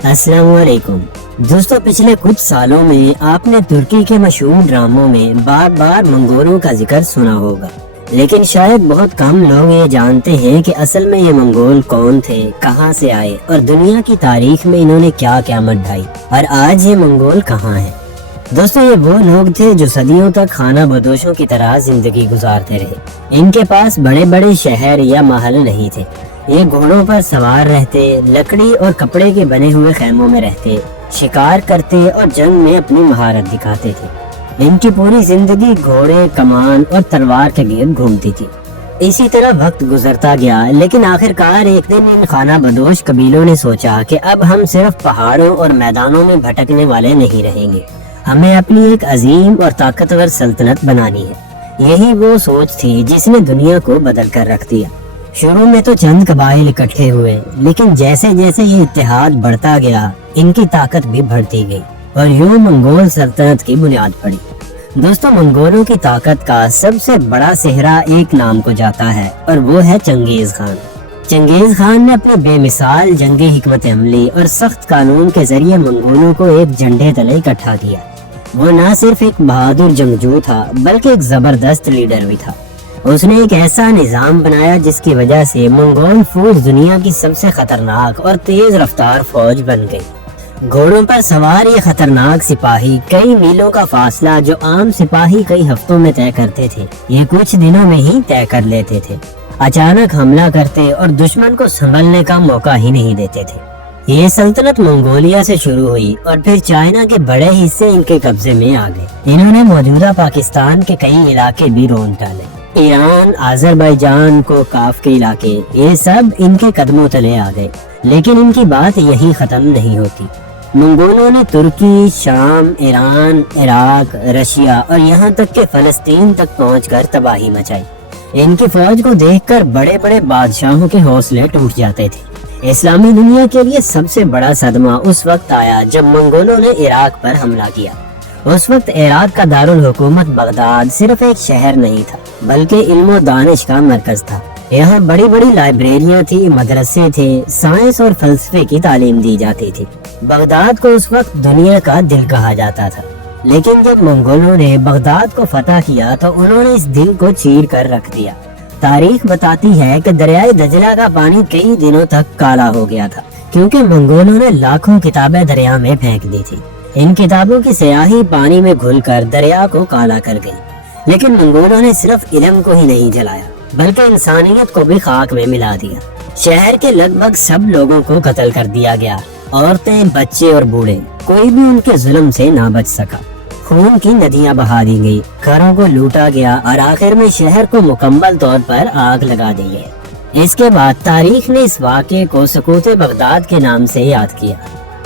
अस्सलाम वालेकुम दोस्तों, पिछले कुछ सालों में आपने तुर्की के मशहूर ड्रामों में बार बार मंगोलों का जिक्र सुना होगा, लेकिन शायद बहुत कम लोग ये जानते हैं कि असल में ये मंगोल कौन थे, कहां से आए और दुनिया की तारीख में इन्होंने क्या क़यामत ढाई और आज ये मंगोल कहां हैं। दोस्तों, ये वो लोग थे जो सदियों तक खाना बदोशों की तरह जिंदगी गुजारते रहे। इनके पास बड़े बड़े शहर या महल नहीं थे। ये घोड़ों पर सवार रहते, लकड़ी और कपड़े के बने हुए खेमों में रहते, शिकार करते और जंग में अपनी महारत दिखाते थे। इनकी पूरी जिंदगी घोड़े, कमान और तलवार के गिर्द घूमती थी। इसी तरह वक्त गुजरता गया, लेकिन आखिरकार एक दिन इन खाना बदोश कबीलों ने सोचा कि अब हम सिर्फ पहाड़ों और मैदानों में भटकने वाले नहीं रहेंगे, हमें अपनी एक अजीम और ताकतवर सल्तनत बनानी है। यही वो सोच थी जिसने दुनिया को बदल कर रख दिया। शुरू में तो चंद कबाइल इकट्ठे हुए, लेकिन जैसे जैसे ये इत्तेहाद बढ़ता गया, इनकी ताकत भी बढ़ती गई और यूं मंगोल सल्तनत की बुनियाद पड़ी। दोस्तों, मंगोलों की ताकत का सबसे बड़ा सेहरा एक नाम को जाता है और वो है चंगेज खान। चंगेज खान ने अपनी बेमिसाल जंगी हिकमत अमली और सख्त कानून के जरिए मंगोलों को एक झंडे तले इकट्ठा किया। वो न सिर्फ एक बहादुर जंगजू था, बल्कि एक जबरदस्त लीडर भी था। उसने एक ऐसा निजाम बनाया जिसकी वजह से मंगोल फौज दुनिया की सबसे खतरनाक और तेज रफ्तार फौज बन गई। घोड़ों पर सवार ये खतरनाक सिपाही कई मीलों का फासला जो आम सिपाही कई हफ्तों में तय करते थे, ये कुछ दिनों में ही तय कर लेते थे। अचानक हमला करते और दुश्मन को संभलने का मौका ही नहीं देते थे। ये सल्तनत मंगोलिया से शुरू हुई और फिर चाइना के बड़े हिस्से इनके कब्जे में आ गए। इन्होंने मौजूदा पाकिस्तान के कई इलाके भी रोन डाले। ईरान, आज़रबाईजान, कोकाफ के इलाके, ये सब इनके कदमों तले आ गए। लेकिन इनकी बात यही खत्म नहीं होती। मंगोलों ने तुर्की, शाम, ईरान, इराक, रशिया और यहाँ तक के फलस्तीन तक पहुँचकर तबाही मचाई। इनकी फौज को देखकर बड़े बड़े बादशाहों के हौसले टूट जाते थे। इस्लामी दुनिया के लिए सबसे बड़ा सदमा उस वक्त आया जब मंगोलों ने इराक पर हमला किया। उस वक्त इराक का दारुल हुकूमत बगदाद सिर्फ एक शहर नहीं था, बल्कि इल्म और दानिश का मरकज था। यहाँ बड़ी बड़ी लाइब्रेरियाँ थी, मदरसे थे, साइंस और फलसफे की तालीम दी जाती थी। बगदाद को उस वक्त दुनिया का दिल कहा जाता था। लेकिन जब मंगोलों ने बगदाद को फतह किया तो उन्होंने इस दिल को चीर कर रख दिया। तारीख बताती है कि दरियाए दजला का पानी कई दिनों तक काला हो गया था, क्योंकि मंगोलों ने लाखों किताबें दरिया में फेंक दी थी। इन किताबों की स्याही पानी में घुलकर दरिया को काला कर गई। लेकिन मंगोलों ने सिर्फ इल्म को ही नहीं जलाया, बल्कि इंसानियत को भी खाक में मिला दिया। शहर के लगभग सब लोगों को कत्ल कर दिया गया। औरतें, बच्चे और बूढ़े, कोई भी उनके जुल्म से ना बच सका। खून की नदियां बहा दी गई, घरों को लूटा गया और आखिर में शहर को मुकम्मल तौर पर आग लगा दी गई। इसके बाद तारीख ने इस वाक़े को सकूत बगदाद के नाम से याद किया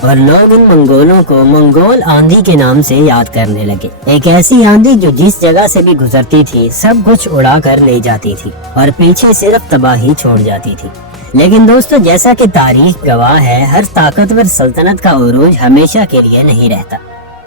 और लोग इन मंगोलों को मंगोल आंधी के नाम से याद करने लगे। एक ऐसी आंधी जो जिस जगह से भी गुजरती थी सब कुछ उड़ा कर ले जाती थी और पीछे सिर्फ तबाही छोड़ जाती थी। लेकिन दोस्तों, जैसा कि तारीख गवाह है, हर ताकतवर सल्तनत का उरूज हमेशा के लिए नहीं रहता।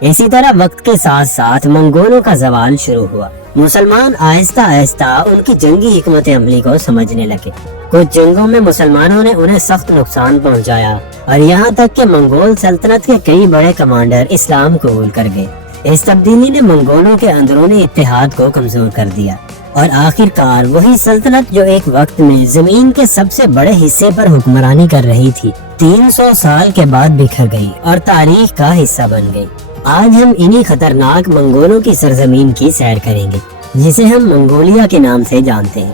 इसी तरह वक्त के साथ साथ मंगोलों का जवाल शुरू हुआ। मुसलमान आहिस्ता आहिस्ता उनकी जंगी हिकमत अमली को समझने लगे। कुछ जंगों में मुसलमानों ने उन्हें सख्त नुकसान पहुंचाया और यहाँ तक कि मंगोल सल्तनत के कई बड़े कमांडर इस्लाम कबूल कर गए। इस तब्दीली ने मंगोलों के अंदरूनी इत्तेहाद को कमजोर कर दिया और आखिरकार वही सल्तनत जो एक वक्त में जमीन के सबसे बड़े हिस्से पर हुक्मरानी कर रही थी, 300 साल के बाद बिखर गई और तारीख का हिस्सा बन गई। आज हम इन्हीं खतरनाक मंगोलों की सरजमीन की सैर करेंगे, जिसे हम मंगोलिया के नाम से जानते हैं।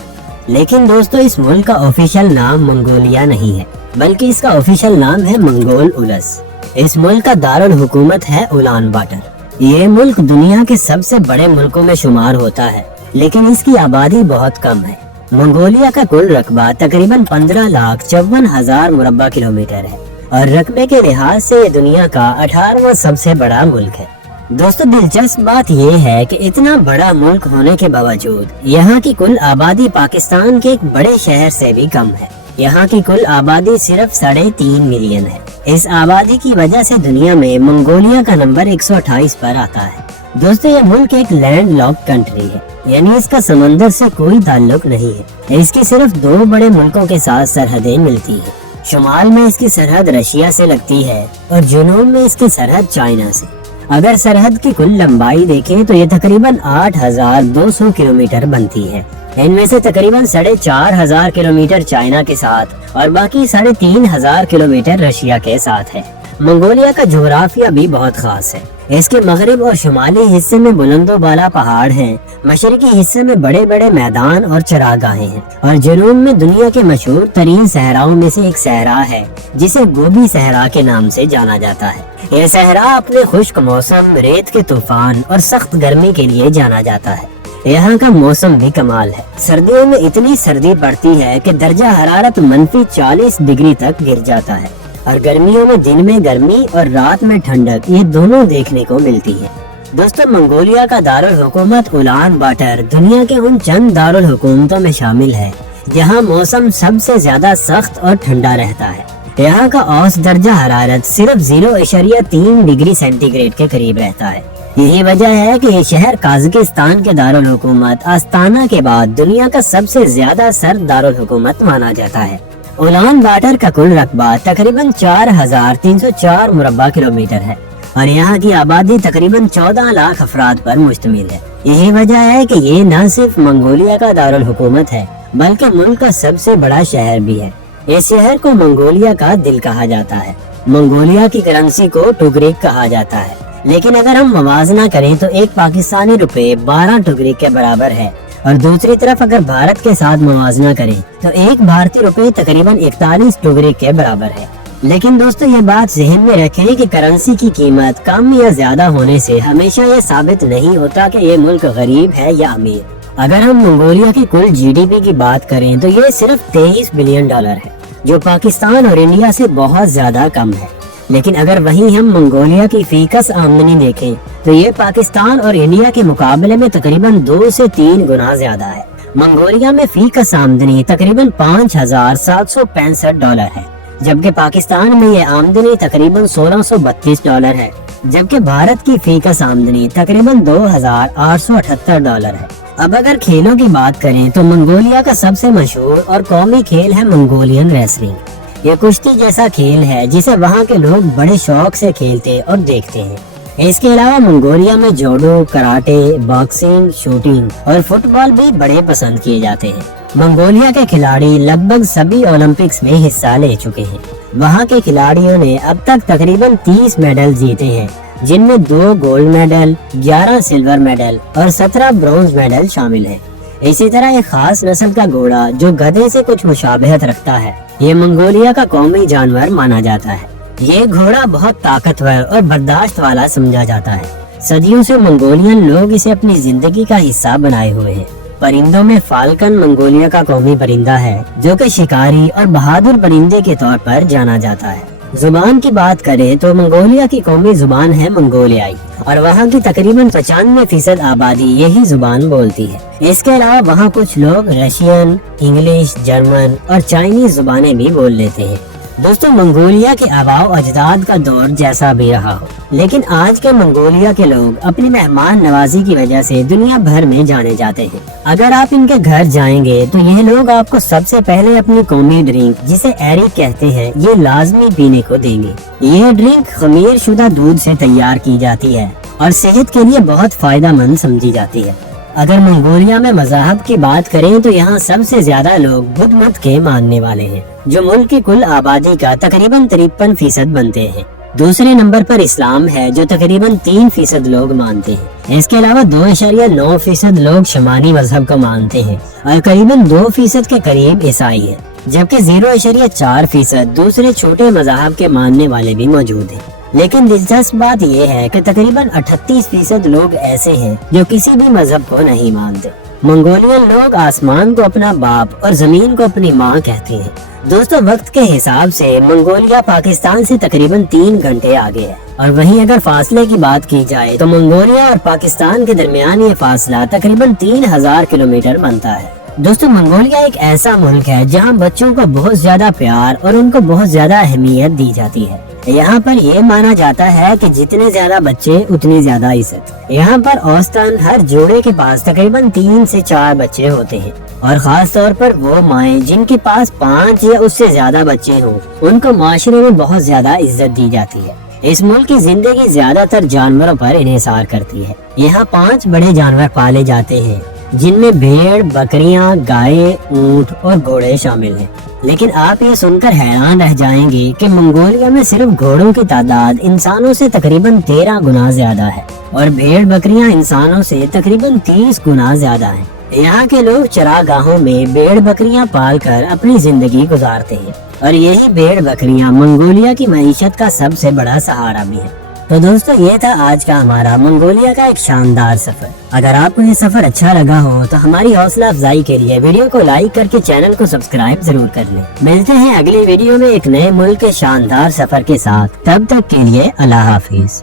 लेकिन दोस्तों, इस मुल्क का ऑफिशियल नाम मंगोलिया नहीं है, बल्कि इसका ऑफिशियल नाम है मंगोल उलस। इस मुल्क का दारुल हुकूमत है उलान बाटर। ये मुल्क दुनिया के सबसे बड़े मुल्कों में शुमार होता है, लेकिन इसकी आबादी बहुत कम है। मंगोलिया का कुल रकबा तकरीबन 15,54,000 मुरब्बा किलोमीटर है और रकबे के लिहाज से ये दुनिया का 18वां सबसे बड़ा मुल्क है। दोस्तों, दिलचस्प बात यह है कि इतना बड़ा मुल्क होने के बावजूद यहाँ की कुल आबादी पाकिस्तान के एक बड़े शहर से भी कम है। यहाँ की कुल आबादी सिर्फ 3.5 मिलियन है। इस आबादी की वजह से दुनिया में मंगोलिया का नंबर 128 पर आता है। दोस्तों, ये मुल्क एक लैंड लॉक कंट्री है, यानी इसका समंदर से कोई ताल्लुक नहीं है। इसकी सिर्फ 2 बड़े मुल्कों के साथ सरहदें मिलती है। شمال میں اس کی سرحد رشیا سے لگتی ہے اور جنوب میں اس کی سرحد چائنا سے۔ اگر سرحد کی کل لمبائی دیکھیں تو یہ تقریباً 8,200 کلومیٹر بنتی ہے۔ ان میں سے تقریباً 4,500 کلومیٹر چائنا کے ساتھ اور باقی 3,500 کلومیٹر رشیا کے ساتھ ہے۔ منگولیا کا جغرافیہ بھی بہت خاص ہے۔ اس کے مغرب اور شمالی حصے میں بلند و بالا پہاڑ ہیں، مشرقی حصے میں بڑے بڑے میدان اور چراگاہیں ہیں، اور جنوب میں دنیا کے مشہور ترین صحراؤں میں سے ایک صحرا ہے جسے گوبی صحرا کے نام سے جانا جاتا ہے۔ یہ صحرا اپنے خشک موسم، ریت کے طوفان اور سخت گرمی کے لیے جانا جاتا ہے۔ یہاں کا موسم بھی کمال ہے۔ سردیوں میں اتنی سردی پڑتی ہے کہ درجہ حرارت -40 ڈگری تک گر جاتا ہے، اور گرمیوں میں دن میں گرمی اور رات میں ٹھنڈک، یہ دونوں دیکھنے کو ملتی ہے۔ دوستو، منگولیا کا دارالحکومت اولان باٹر دنیا کے ان چند دارالحکومتوں میں شامل ہے جہاں موسم سب سے زیادہ سخت اور ٹھنڈا رہتا ہے۔ یہاں کا اوسط درجہ حرارت صرف 0.3 ڈگری سینٹی گریڈ کے قریب رہتا ہے۔ یہی وجہ ہے کہ یہ شہر قازقستان کے دارالحکومت آستانہ کے بعد دنیا کا سب سے زیادہ سرد دارالحکومت مانا جاتا ہے۔ اولان باٹر کا کل رقبہ تقریباً 4,304 مربع کلومیٹر ہے، اور یہاں کی آبادی تقریباً 14 لاکھ افراد پر مشتمل ہے۔ یہی وجہ ہے کہ یہ نہ صرف منگولیا کا دارالحکومت ہے بلکہ ملک کا سب سے بڑا شہر بھی ہے۔ اس شہر کو منگولیا کا دل کہا جاتا ہے۔ منگولیا کی کرنسی کو ٹوگریک کہا جاتا ہے، لیکن اگر ہم موازنہ کریں تو ایک پاکستانی روپے 12 ٹوگریک کے برابر ہے، اور دوسری طرف اگر بھارت کے ساتھ موازنہ کریں تو ایک بھارتی روپے تقریباً 41 ٹوگریک کے برابر ہے۔ لیکن دوستو، یہ بات ذہن میں رکھیں کہ کرنسی کی قیمت کم یا زیادہ ہونے سے ہمیشہ یہ ثابت نہیں ہوتا کہ یہ ملک غریب ہے یا امیر۔ اگر ہم منگولیا کی کل GDP کی بات کریں تو یہ صرف 23 بلین ڈالر ہے، جو پاکستان اور انڈیا سے بہت زیادہ کم ہے۔ لیکن اگر وہیں ہم منگولیا کی فی کس آمدنی دیکھیں تو یہ پاکستان اور انڈیا کے مقابلے میں تقریباً 2 سے 3 گنا زیادہ ہے۔ منگولیا میں فی کس آمدنی تقریباً 5,765 ڈالر ہے، جبکہ پاکستان میں یہ آمدنی تقریباً 1,632 ڈالر ہے، جبکہ بھارت کی فی کس آمدنی تقریباً 2,878 ڈالر ہے۔ اب اگر کھیلوں کی بات کریں تو منگولیا کا سب سے مشہور اور قومی کھیل ہے منگولین ریسلنگ۔ یہ کشتی جیسا کھیل ہے جسے وہاں کے لوگ بڑے شوق سے کھیلتے اور دیکھتے ہیں۔ اس کے علاوہ منگولیا میں جوڈو، کراٹے، باکسنگ، شوٹنگ اور فٹ بال بھی بڑے پسند کیے جاتے ہیں۔ منگولیا کے کھلاڑی لگ بھگ سبھی اولمپکس میں حصہ لے چکے ہیں۔ وہاں کے کھلاڑیوں نے اب تک تقریباً 30 میڈل جیتے ہیں، جن میں 2 گولڈ میڈل، 11 سلور میڈل اور 17 برونز میڈل شامل ہیں۔ اسی طرح ایک خاص نسل کا گھوڑا جو گدھے سے کچھ مشابہت رکھتا ہے، یہ منگولیا کا قومی جانور مانا جاتا ہے۔ یہ گھوڑا بہت طاقتور اور برداشت والا سمجھا جاتا ہے۔ صدیوں سے منگولین لوگ اسے اپنی زندگی کا حصہ بنائے ہوئے ہیں۔ پرندوں میں فالکن منگولیا کا قومی پرندہ ہے، جو کہ شکاری اور بہادر پرندے کے طور پر جانا جاتا ہے۔ زبان کی بات کریں تو منگولیا کی قومی زبان ہے منگولیائی، اور وہاں کی تقریباً 95% آبادی یہی زبان بولتی ہے۔ اس کے علاوہ وہاں کچھ لوگ رشین، انگلش، جرمن اور چائنیز زبانیں بھی بول لیتے ہیں۔ دوستو، منگولیا کے آباء و اجداد کا دور جیسا بھی رہا ہو، لیکن آج کے منگولیا کے لوگ اپنی مہمان نوازی کی وجہ سے دنیا بھر میں جانے جاتے ہیں۔ اگر آپ ان کے گھر جائیں گے تو یہ لوگ آپ کو سب سے پہلے اپنی قومی ڈرنک، جسے ایری کہتے ہیں، یہ لازمی پینے کو دیں گے۔ یہ ڈرنک خمیر شدہ دودھ سے تیار کی جاتی ہے اور صحت کے لیے بہت فائدہ مند سمجھی جاتی ہے۔ اگر منگولیا میں مذہب کی بات کریں تو یہاں سب سے زیادہ لوگ بدھ مت کے ماننے والے ہیں، جو ملک کی کل آبادی کا تقریباً 53% بنتے ہیں۔ دوسرے نمبر پر اسلام ہے، جو تقریباً 3% لوگ مانتے ہیں۔ اس کے علاوہ 2.9% لوگ شمالی مذہب کو مانتے ہیں، اور قریباً 2% کے قریب عیسائی ہیں، جبکہ 0.4% دوسرے چھوٹے مذاہب کے ماننے والے بھی موجود ہیں۔ لیکن دلچسپ بات یہ ہے کہ تقریباً 38% لوگ ایسے ہیں جو کسی بھی مذہب کو نہیں مانتے۔ منگولین لوگ آسمان کو اپنا باپ اور زمین کو اپنی ماں کہتے ہیں۔ دوستو، وقت کے حساب سے منگولیا پاکستان سے تقریباً 3 گھنٹے آگے ہے، اور وہیں اگر فاصلے کی بات کی جائے تو منگولیا اور پاکستان کے درمیان یہ فاصلہ تقریباً 3000 کلومیٹر بنتا ہے۔ دوستو، منگولیا ایک ایسا ملک ہے جہاں بچوں کو بہت زیادہ پیار اور ان کو بہت زیادہ اہمیت دی جاتی ہے۔ यहाँ पर ये माना जाता है कि जितने ज्यादा बच्चे उतनी ज्यादा इज्जत। यहाँ पर औसतन हर जोड़े के पास तकरीबन 3 से 4 बच्चे होते हैं और खास तौर पर वो माएँ जिनके पास 5 या उससे ज्यादा बच्चे हों, उनको माशरे में बहुत ज्यादा इज्जत दी जाती है। इस मुल्क की जिंदगी ज्यादातर जानवरों पर इन्हिसार करती है। यहाँ 5 बड़े जानवर पाले जाते हैं जिनमें भेड़, बकरियां, गायें, ऊंट और घोड़े शामिल हैं। लेकिन आप ये सुनकर हैरान रह जाएंगे कि मंगोलिया में सिर्फ घोड़ों की तादाद इंसानों से तकरीबन 13 गुना ज्यादा है और भेड़ बकरियां इंसानों से तकरीबन 30 गुना ज्यादा हैं। यहाँ के लोग चरागाहों में भेड़ बकरियां पालकर अपनी जिंदगी गुजारते हैं और यही भेड़ बकरियां मंगोलिया की मईशत का सबसे बड़ा सहारा भी है। तो दोस्तों, ये था आज का हमारा मंगोलिया का एक शानदार सफर। अगर आपको ये सफर अच्छा लगा हो तो हमारी हौसला अफजाई के लिए वीडियो को लाइक करके चैनल को सब्सक्राइब जरूर कर लें। मिलते हैं अगली वीडियो में एक नए मुल्क के शानदार सफर के साथ। तब तक के लिए अल्लाह हाफिज।